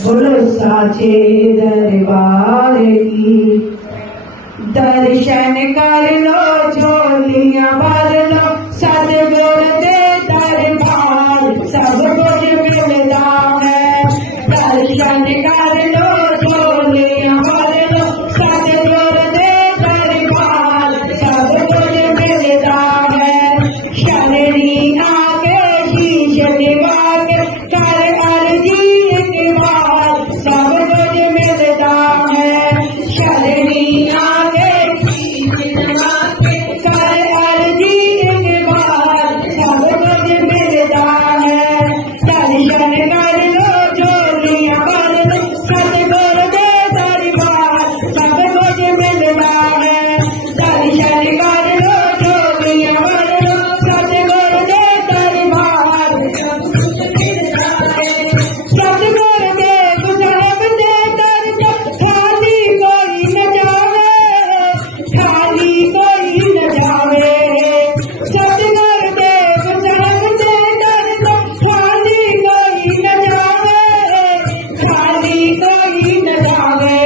बोलो साचे दरबार की दर्शन कर लो झोलियां भर लो सतगुर दे दरबार सब कुछ मिलता है। दर्शन कर लो झोलियां भर लो सतगुर दे दरबार सब कुछ मिलता है। शरणी आके शीश निभा के कर अर्जी एक बार सब कुछ मिलता है। शरणी आके शीश निभा के कर अर्जी एक बार सब कुछ मिलता है। दर्शन कर लो झोलियां भर लो सतगुर दे दरबार सब कुछ मिलता है। दर्शन कर लो झोलियां भर लो सतगुर दे दरबार सब कुछ मिलता है। सतगुर देव साहब दे दर पर खाली कोई न जावे, खाली कोई न जावे। सतगुर देव साहब दे दर पर खाली कोई न जावे, खाली कोई न जावे।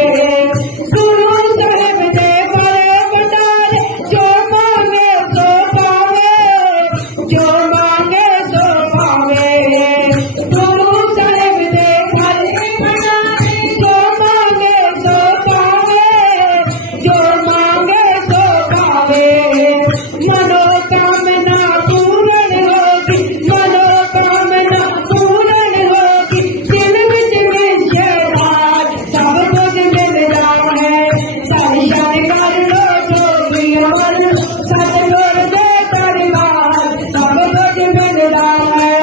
गुरु साहब दे बड़े बटारे जो मांगे सो पावे, जो मांगे सो पावे। गुरु साहब दे बड़े बटारे जो मांगे सो पावे, जो मांगे सो पावे। मनोकामना पूर्ण होगी, मनोकामना पूर्ण होगी। दिल विच विश्वास सब कुछ मिलता है। दर्शन कर लो झोलियां भर लो सतगुर दे दरबार सब कुछ मिलता है।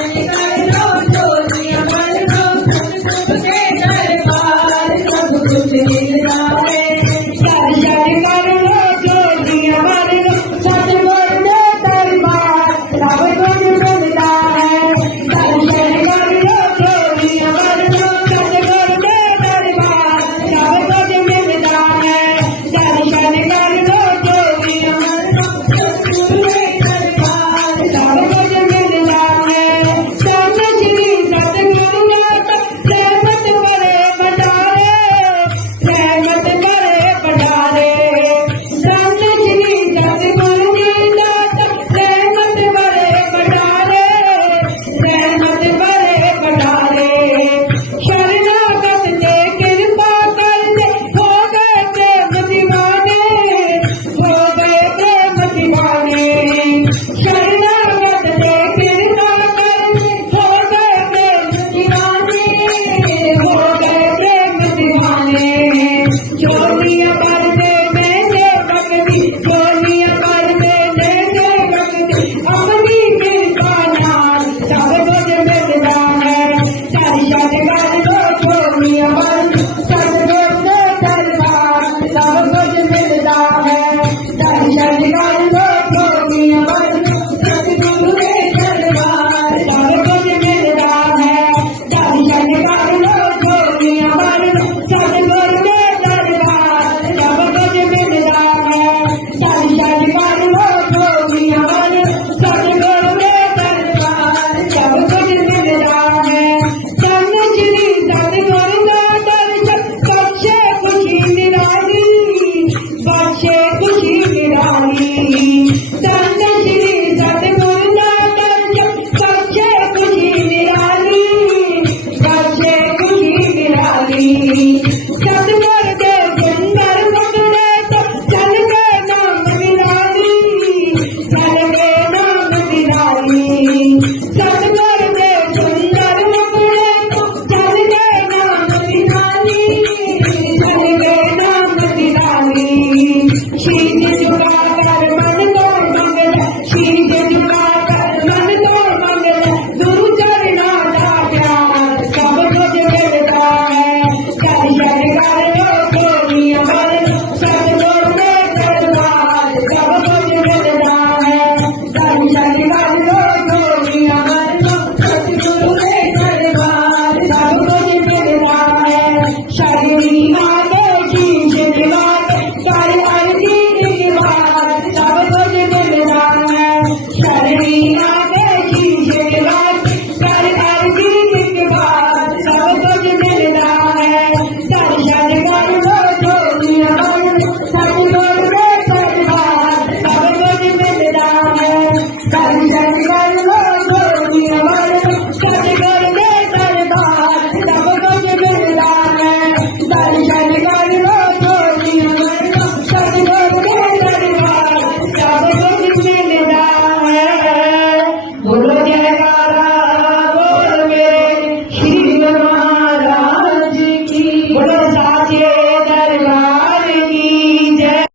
दर्शन कर लो झोलियां भर लो सतगुर दे दरबार सब कुछ मिलता है। दर्शन कर लो झोलियां भर लो सतगुर दे दरबार सब कुछ मिलता है। दर्शन कर लो झोलियां भर लो सतगुर दे दरबार सब कुछ मिलता है। दर्शन कर लो झोलियां भर लो सतगुर दे दरबार सब कुछ मिलता है। धन श्री सतगुरु माता रहमत करे बटारे, रहमत करे बटारे। धन श्री सतगुरु जी दाता रहमत करे बटारे, रहमत करे बटारे। शरणागत दे कृपा कर दे हो गए प्रेम दीवाने, हो गए प्रेम दीवाने। शरणागत दे कृपा कर दे हो गए प्रेम दीवाने, हो गए प्रेम दीवाने। झोलियां भर दे मैंने भगती, झोलियां भर दे मैंने भगती। अपनी कृपा नाल सब कुछ मिलता है। दर्शन कर लो झोलियां भर लो सतगुर दे दरबार सब कुछ मिलता है। दर्शन कर लो झोलियां भर लो सतगुर दे दरबार सब कुछ मिलता है। दर्शन कर लो झोलियां भर लो सतगुर दे दरबार सब कुछ मिलता है। दर्शन कर लो झोलियां भर लो सतगुर दे दरबार सब कुछ मिलता है। धन श्री सतगुर का दर्शन बख्शे खुशी निराली, बख्शे खुशी निराली। धन श्री सतगुर का दर्शन बख्शे खुशी निराली, बख्शे खुशी निराली। सतगुर के सुंदर मुखड़े तो चल के नाम निराली, चल के नाम निराली। सतगुर के सुंदर मुखड़े तो चल के नाम निराली, चल के नाम निराली। शीश झुका कर मन को मंगला, शीश झुका कर मन को मंगला। गुरु चरणों का प्यार सब कुछ मिलता है। सारी शर्म